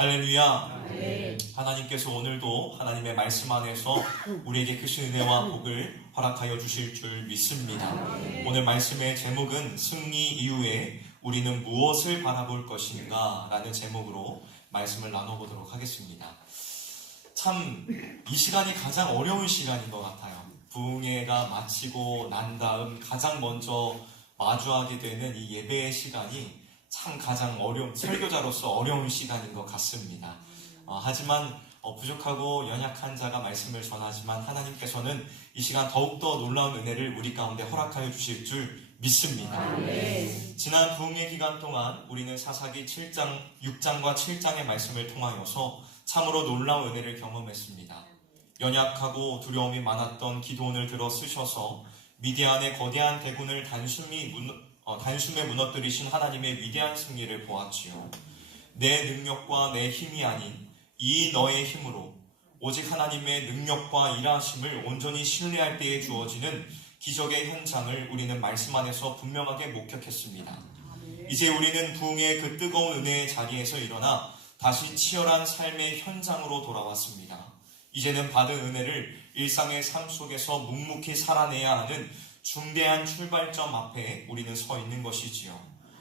할렐루야. 네. 하나님께서 오늘도 하나님의 말씀 안에서 우리에게 크신 은혜와 복을 허락하여 주실 줄 믿습니다. 오늘 말씀의 제목은 승리 이후에 우리는 무엇을 바라볼 것인가 라는 제목으로 말씀을 나눠보도록 하겠습니다. 참 이 시간이 가장 어려운 시간인 것 같아요. 부흥회가 마치고 난 다음 가장 먼저 마주하게 되는 이 예배의 시간이 참 가장 설교자로서 어려운 시간인 것 같습니다. 하지만 부족하고 연약한 자가 말씀을 전하지만 하나님께서는 이 시간 더욱더 놀라운 은혜를 우리 가운데 허락하여 주실 줄 믿습니다. 지난 부흥회 기간 동안 우리는 사사기 7장, 6장과 7장의 말씀을 통하여서 참으로 놀라운 은혜를 경험했습니다. 연약하고 두려움이 많았던 기드온을 들어 쓰셔서 미디안의 거대한 대군을 단숨에 무너뜨리신 하나님의 위대한 승리를 보았지요. 내 능력과 내 힘이 아닌 이 너의 힘으로 오직 하나님의 능력과 일하심을 온전히 신뢰할 때에 주어지는 기적의 현장을 우리는 말씀 안에서 분명하게 목격했습니다. 이제 우리는 부흥의 그 뜨거운 은혜의 자리에서 일어나 다시 치열한 삶의 현장으로 돌아왔습니다. 이제는 받은 은혜를 일상의 삶 속에서 묵묵히 살아내야 하는 중대한 출발점 앞에 우리는 서 있는 것이지요.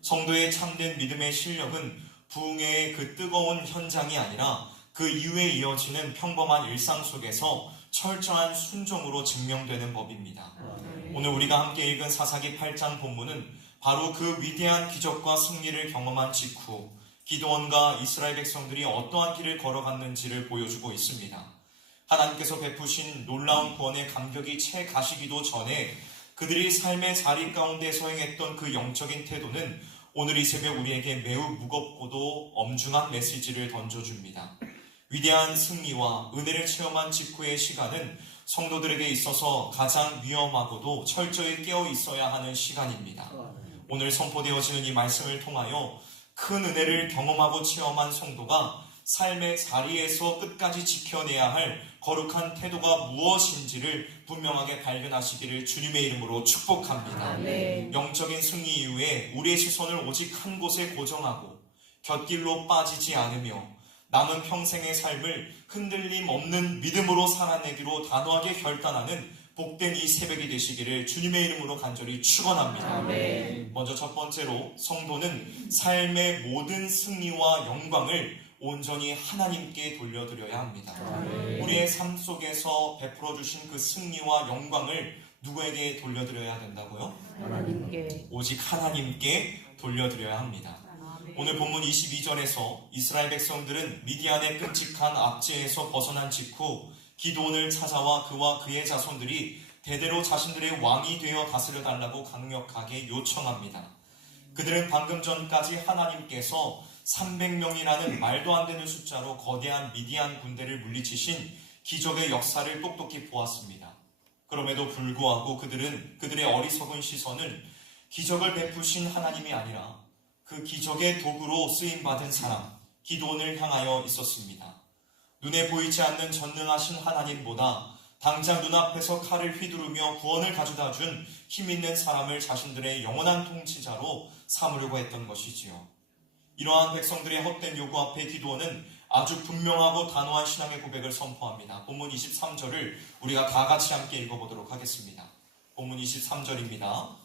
성도의 참된 믿음의 실력은 부흥회의 그 뜨거운 현장이 아니라 그 이후에 이어지는 평범한 일상 속에서 철저한 순종으로 증명되는 법입니다. 오늘 우리가 함께 읽은 사사기 8장 본문은 바로 그 위대한 기적과 승리를 경험한 직후 기드온과 이스라엘 백성들이 어떠한 길을 걸어갔는지를 보여주고 있습니다. 하나님께서 베푸신 놀라운 구원의 감격이 채 가시기도 전에 그들이 삶의 자리 가운데 서행했던 그 영적인 태도는 오늘 이 새벽 우리에게 매우 무겁고도 엄중한 메시지를 던져줍니다. 위대한 승리와 은혜를 체험한 직후의 시간은 성도들에게 있어서 가장 위험하고도 철저히 깨어 있어야 하는 시간입니다. 오늘 선포되어지는 이 말씀을 통하여 큰 은혜를 경험하고 체험한 성도가 삶의 자리에서 끝까지 지켜내야 할 거룩한 태도가 무엇인지를 분명하게 발견하시기를 주님의 이름으로 축복합니다. 영적인 승리 이후에 우리의 시선을 오직 한 곳에 고정하고 곁길로 빠지지 않으며 남은 평생의 삶을 흔들림 없는 믿음으로 살아내기로 단호하게 결단하는 복된 이 새벽이 되시기를 주님의 이름으로 간절히 축원합니다. 먼저 첫 번째로 성도는 삶의 모든 승리와 영광을 온전히 하나님께 돌려드려야 합니다. 우리의 삶 속에서 베풀어 주신 그 승리와 영광을 누구에게 돌려드려야 된다고요? 하나님께. 오직 하나님께 돌려드려야 합니다. 오늘 본문 22절에서 이스라엘 백성들은 미디안의 끔찍한 압제에서 벗어난 직후 기드온을 찾아와 그와 그의 자손들이 대대로 자신들의 왕이 되어 다스려달라고 강력하게 요청합니다. 그들은 방금 전까지 하나님께서 300명이라는 말도 안 되는 숫자로 거대한 미디안 군대를 물리치신 기적의 역사를 똑똑히 보았습니다. 그럼에도 불구하고 그들은 그들의 어리석은 시선을 기적을 베푸신 하나님이 아니라 그 기적의 도구로 쓰임받은 사람 기드온을 향하여 있었습니다. 눈에 보이지 않는 전능하신 하나님보다 당장 눈앞에서 칼을 휘두르며 구원을 가져다 준 힘있는 사람을 자신들의 영원한 통치자로 삼으려고 했던 것이지요. 이러한 백성들의 헛된 요구 앞에 기드온은 아주 분명하고 단호한 신앙의 고백을 선포합니다. 본문 23절을 우리가 다 같이 함께 읽어보도록 하겠습니다. 본문 23절입니다.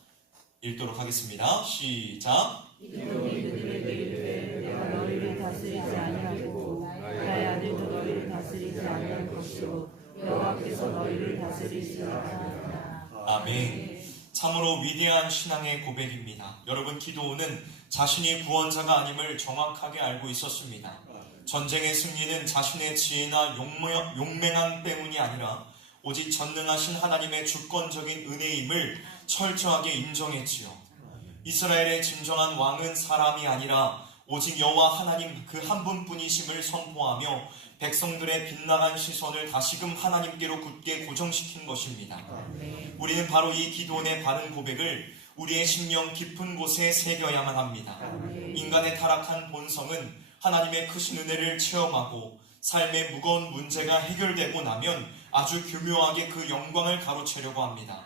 읽도록 하겠습니다. 시작. 기드온이 그들에게 이르되 내가 너희를 다스리지 아니하고 나의 아들도 너희를 다스리지 아니할 것이요 여호와께서 너희를 다스리시리라 하니라. 아멘. 참으로 위대한 신앙의 고백입니다. 여러분, 기드온은 자신이 구원자가 아님을 정확하게 알고 있었습니다. 전쟁의 승리는 자신의 지혜나 용맹함 때문이 아니라 오직 전능하신 하나님의 주권적인 은혜임을 철저하게 인정했지요. 이스라엘의 진정한 왕은 사람이 아니라 오직 여호와 하나님 그 한 분뿐이심을 선포하며 백성들의 빗나간 시선을 다시금 하나님께로 굳게 고정시킨 것입니다. 우리는 바로 이 기드온의 바른 고백을 우리의 심령 깊은 곳에 새겨야만 합니다. 인간의 타락한 본성은 하나님의 크신 은혜를 체험하고 삶의 무거운 문제가 해결되고 나면 아주 교묘하게 그 영광을 가로채려고 합니다.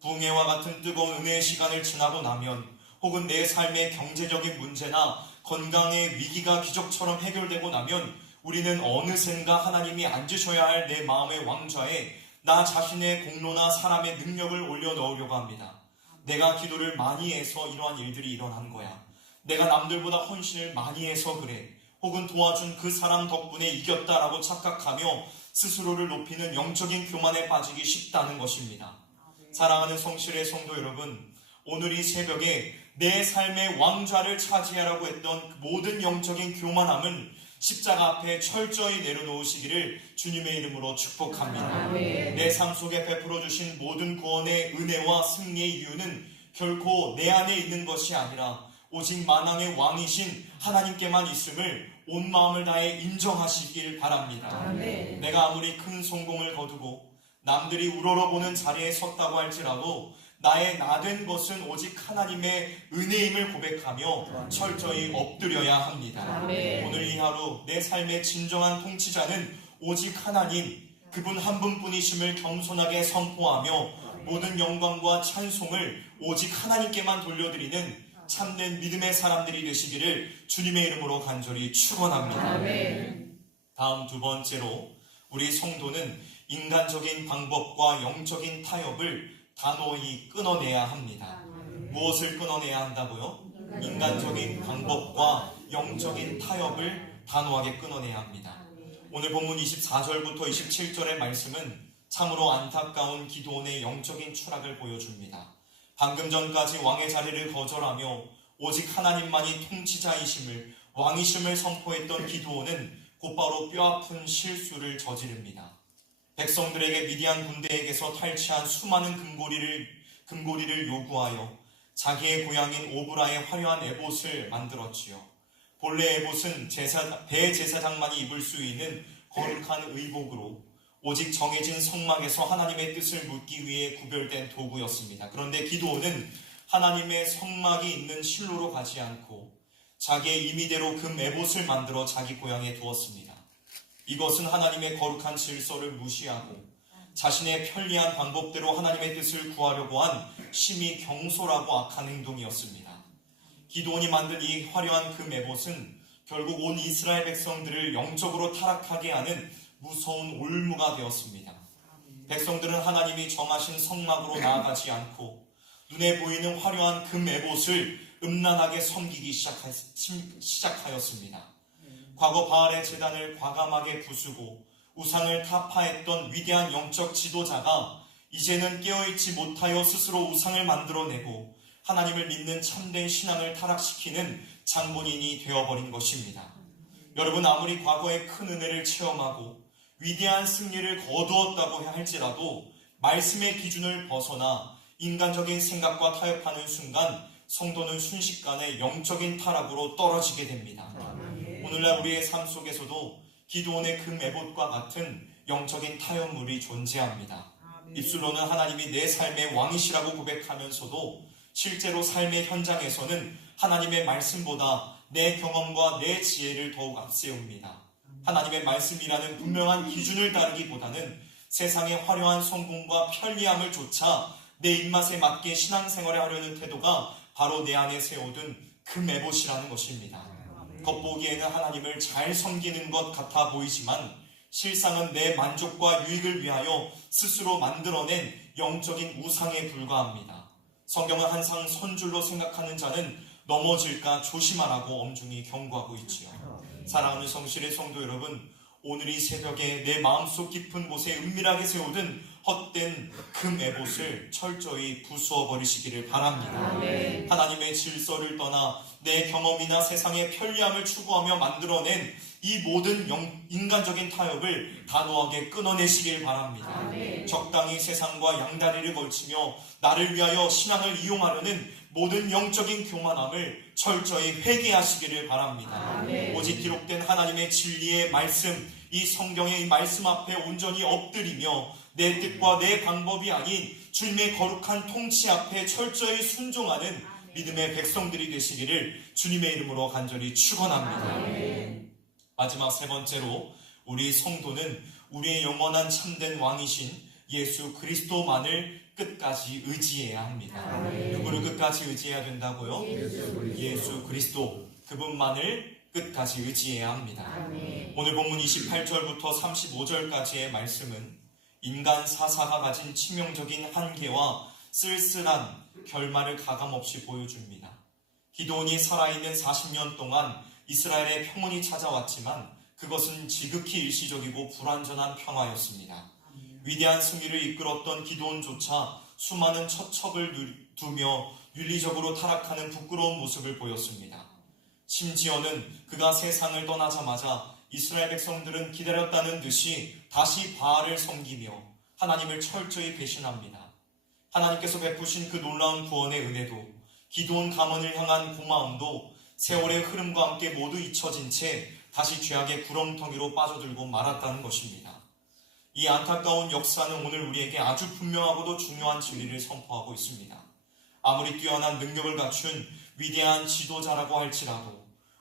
부흥회와 같은 뜨거운 은혜의 시간을 지나고 나면 혹은 내 삶의 경제적인 문제나 건강의 위기가 기적처럼 해결되고 나면 우리는 어느샌가 하나님이 앉으셔야 할 내 마음의 왕좌에 나 자신의 공로나 사람의 능력을 올려넣으려고 합니다. 내가 기도를 많이 해서 이러한 일들이 일어난 거야. 내가 남들보다 헌신을 많이 해서 그래. 혹은 도와준 그 사람 덕분에 이겼다라고 착각하며 스스로를 높이는 영적인 교만에 빠지기 쉽다는 것입니다. 사랑하는 성실의 성도 여러분, 오늘 이 새벽에 내 삶의 왕좌를 차지하라고 했던 모든 영적인 교만함은 십자가 앞에 철저히 내려놓으시기를 주님의 이름으로 축복합니다. 내 삶 속에 베풀어 주신 모든 구원의 은혜와 승리의 이유는 결코 내 안에 있는 것이 아니라 오직 만왕의 왕이신 하나님께만 있음을 온 마음을 다해 인정하시길 바랍니다. 내가 아무리 큰 성공을 거두고 남들이 우러러보는 자리에 섰다고 할지라도 나의 나된 것은 오직 하나님의 은혜임을 고백하며 철저히 엎드려야 합니다. 오늘 이 하루 내 삶의 진정한 통치자는 오직 하나님, 그분 한 분뿐이심을 겸손하게 선포하며 모든 영광과 찬송을 오직 하나님께만 돌려드리는 참된 믿음의 사람들이 되시기를 주님의 이름으로 간절히 축원합니다. 다음 두 번째로 우리 성도는 인간적인 방법과 영적인 타협을 단호히 끊어내야 합니다. 무엇을 끊어내야 한다고요? 인간적인 방법과 영적인 타협을 단호하게 끊어내야 합니다. 오늘 본문 24절부터 27절의 말씀은 참으로 안타까운 기드온의 영적인 추락을 보여줍니다. 방금 전까지 왕의 자리를 거절하며 오직 하나님만이 통치자이심을, 왕이심을 선포했던 기드온은 곧바로 뼈아픈 실수를 저지릅니다. 백성들에게 미디안 군대에게서 탈취한 수많은 금고리를 요구하여 자기의 고향인 오브라의 화려한 에봇을 만들었지요. 본래 에봇은 대제사장만이 입을 수 있는 거룩한 의복으로 오직 정해진 성막에서 하나님의 뜻을 묻기 위해 구별된 도구였습니다. 그런데 기드온은 하나님의 성막이 있는 실로로 가지 않고 자기의 임의대로 금 에봇을 만들어 자기 고향에 두었습니다. 이것은 하나님의 거룩한 질서를 무시하고 자신의 편리한 방법대로 하나님의 뜻을 구하려고 한 심히 경솔하고 악한 행동이었습니다. 기드온이 만든 이 화려한 금 에봇은 결국 온 이스라엘 백성들을 영적으로 타락하게 하는 무서운 올무가 되었습니다. 백성들은 하나님이 정하신 성막으로 나아가지 않고 눈에 보이는 화려한 금 에봇을 음란하게 섬기기 시작하였습니다. 과거 바알의 제단을 과감하게 부수고 우상을 타파했던 위대한 영적 지도자가 이제는 깨어있지 못하여 스스로 우상을 만들어내고 하나님을 믿는 참된 신앙을 타락시키는 장본인이 되어버린 것입니다. 여러분, 아무리 과거의 큰 은혜를 체험하고 위대한 승리를 거두었다고 할지라도 말씀의 기준을 벗어나 인간적인 생각과 타협하는 순간 성도는 순식간에 영적인 타락으로 떨어지게 됩니다. 오늘날 우리의 삶 속에서도 기드온의 금 에봇과 같은 영적인 타협물이 존재합니다. 입술로는 하나님이 내 삶의 왕이시라고 고백하면서도 실제로 삶의 현장에서는 하나님의 말씀보다 내 경험과 내 지혜를 더욱 앞세웁니다. 하나님의 말씀이라는 분명한 기준을 따르기보다는 세상의 화려한 성공과 편리함을 쫓아 내 입맛에 맞게 신앙생활을 하려는 태도가 바로 내 안에 세워둔 금 에봇이라는 것입니다. 겉보기에는 하나님을 잘 섬기는 것 같아 보이지만 실상은 내 만족과 유익을 위하여 스스로 만들어낸 영적인 우상에 불과합니다. 성경은 항상 선줄로 생각하는 자는 넘어질까 조심하라고 엄중히 경고하고 있지요. 사랑하는 성실의 성도 여러분, 오늘 이 새벽에 내 마음속 깊은 곳에 은밀하게 세워둔 헛된 금 에봇을 철저히 부수어 버리시기를 바랍니다. 하나님의 질서를 떠나 내 경험이나 세상의 편리함을 추구하며 만들어낸 이 모든 인간적인 타협을 단호하게 끊어내시길 바랍니다. 적당히 세상과 양다리를 걸치며 나를 위하여 신앙을 이용하려는 모든 영적인 교만함을 철저히 회개하시기를 바랍니다. 오직 기록된 하나님의 진리의 말씀, 이 성경의 이 말씀 앞에 온전히 엎드리며 내 뜻과 내 방법이 아닌 주님의 거룩한 통치 앞에 철저히 순종하는 믿음의 백성들이 되시기를 주님의 이름으로 간절히 축원합니다. 마지막 세 번째로 우리 성도는 우리의 영원한 참된 왕이신 예수 그리스도만을 끝까지 의지해야 합니다. 누구를 끝까지 의지해야 된다고요? 예수 그리스도. 그분만을 끝까지 의지해야 합니다. 아멘. 오늘 본문 28절부터 35절까지의 말씀은 인간 사사가 가진 치명적인 한계와 쓸쓸한 결말을 가감없이 보여줍니다. 기드온이 살아있는 40년 동안 이스라엘에 평온이 찾아왔지만 그것은 지극히 일시적이고 불완전한 평화였습니다. 위대한 승리를 이끌었던 기드온조차 수많은 처첩을 두며 윤리적으로 타락하는 부끄러운 모습을 보였습니다. 심지어는 그가 세상을 떠나자마자 이스라엘 백성들은 기다렸다는 듯이 다시 바알을 섬기며 하나님을 철저히 배신합니다. 하나님께서 베푸신 그 놀라운 구원의 은혜도 기드온 가문을 향한 고마움도 세월의 흐름과 함께 모두 잊혀진 채 다시 죄악의 구렁텅이로 빠져들고 말았다는 것입니다. 이 안타까운 역사는 오늘 우리에게 아주 분명하고도 중요한 진리를 선포하고 있습니다. 아무리 뛰어난 능력을 갖춘 위대한 지도자라고 할지라도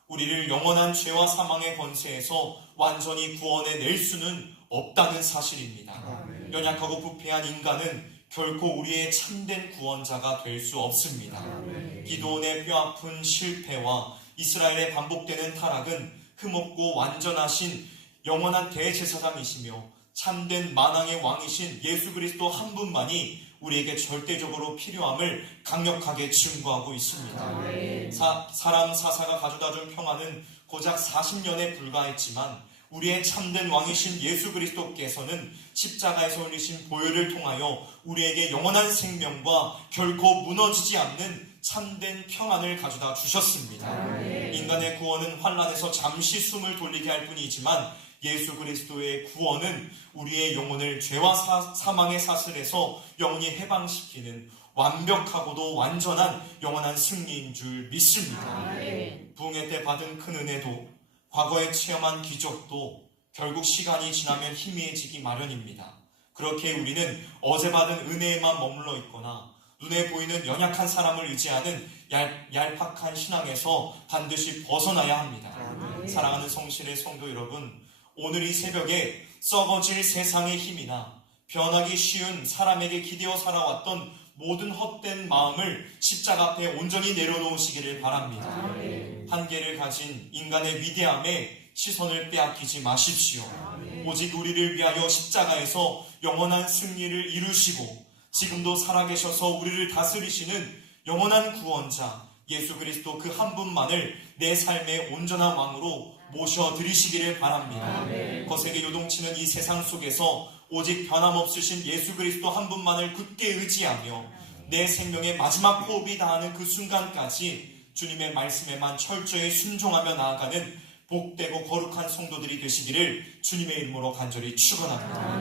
우리를 영원한 죄와 사망의 권세에서 완전히 구원해 낼 수는 없다는 사실입니다. 연약하고 부패한 인간은 결코 우리의 참된 구원자가 될 수 없습니다. 기드온의 뼈아픈 실패와 이스라엘의 반복되는 타락은 흠없고 완전하신 영원한 대제사장이시며 참된 만왕의 왕이신 예수 그리스도 한 분만이 우리에게 절대적으로 필요함을 강력하게 증거하고 있습니다. 사람 사사가 가져다준 평화는 고작 40년에 불과했지만 우리의 참된 왕이신 예수 그리스도께서는 십자가에서 흘리신 보혈을 통하여 우리에게 영원한 생명과 결코 무너지지 않는 참된 평안을 가져다 주셨습니다. 인간의 구원은 환난에서 잠시 숨을 돌리게 할 뿐이지만 예수 그리스도의 구원은 우리의 영혼을 죄와 사망의 사슬에서 영원히 해방시키는 완벽하고도 완전한 영원한 승리인 줄 믿습니다. 부흥회 때 받은 큰 은혜도 과거에 체험한 기적도 결국 시간이 지나면 희미해지기 마련입니다. 그렇게 우리는 어제 받은 은혜에만 머물러 있거나 눈에 보이는 연약한 사람을 의지하는 얄팍한 신앙에서 반드시 벗어나야 합니다. 사랑하는 성실의 성도 여러분, 오늘 이 새벽에 썩어질 세상의 힘이나 변하기 쉬운 사람에게 기대어 살아왔던 모든 헛된 마음을 십자가 앞에 온전히 내려놓으시기를 바랍니다. 한계를 가진 인간의 위대함에 시선을 빼앗기지 마십시오. 오직 우리를 위하여 십자가에서 영원한 승리를 이루시고 지금도 살아계셔서 우리를 다스리시는 영원한 구원자 예수 그리스도 그 한 분만을 내 삶의 온전한 왕으로 모셔드리시기를 바랍니다. 거세게 요동치는 이 세상 속에서 오직 변함없으신 예수 그리스도 한 분만을 굳게 의지하며 내 생명의 마지막 호흡이 닿는 그 순간까지 주님의 말씀에만 철저히 순종하며 나아가는 복되고 거룩한 성도들이 되시기를 주님의 이름으로 간절히 축원합니다.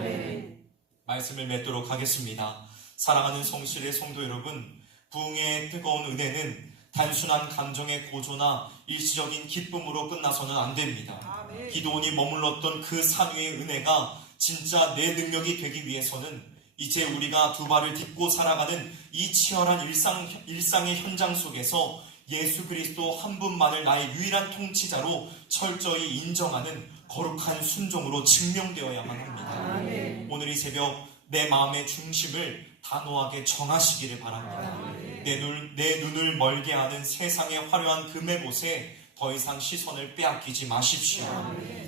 말씀을 맺도록 하겠습니다. 사랑하는 성실의 성도 여러분, 부흥의 뜨거운 은혜는 단순한 감정의 고조나 일시적인 기쁨으로 끝나서는 안 됩니다. 기드온이 머물렀던 그 산 위의 은혜가 진짜 내 능력이 되기 위해서는 이제 우리가 두 발을 딛고 살아가는 이 치열한 일상의 현장 속에서 예수 그리스도 한 분만을 나의 유일한 통치자로 철저히 인정하는 거룩한 순종으로 증명되어야만 합니다. 오늘 이 새벽 내 마음의 중심을 단호하게 정하시기를 바랍니다. 내 눈을 멀게 하는 세상의 화려한 금의 곳에 더 이상 시선을 빼앗기지 마십시오.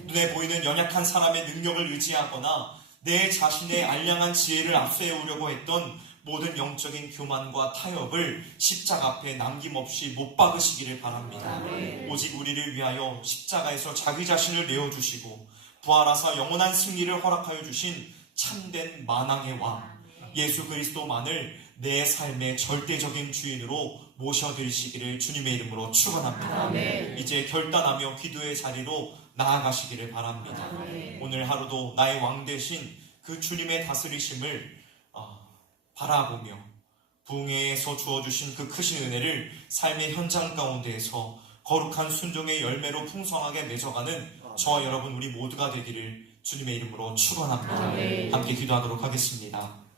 눈에 보이는 연약한 사람의 능력을 의지하거나 내 자신의 알량한 지혜를 앞세우려고 했던 모든 영적인 교만과 타협을 십자가 앞에 남김없이 못 박으시기를 바랍니다. 오직 우리를 위하여 십자가에서 자기 자신을 내어주시고 부활하사 영원한 승리를 허락하여 주신 참된 만왕의 왕 예수 그리스도만을 내 삶의 절대적인 주인으로 모셔드리시기를 주님의 이름으로 축원합니다. 이제 결단하며 기도의 자리로 나아가시기를 바랍니다. 오늘 하루도 나의 왕 되신 그 주님의 다스리심을 바라보며 부흥회에서 주어주신 그 크신 은혜를 삶의 현장 가운데에서 거룩한 순종의 열매로 풍성하게 맺어가는 저와 여러분 우리 모두가 되기를 주님의 이름으로 축원합니다. 함께 기도하도록 하겠습니다.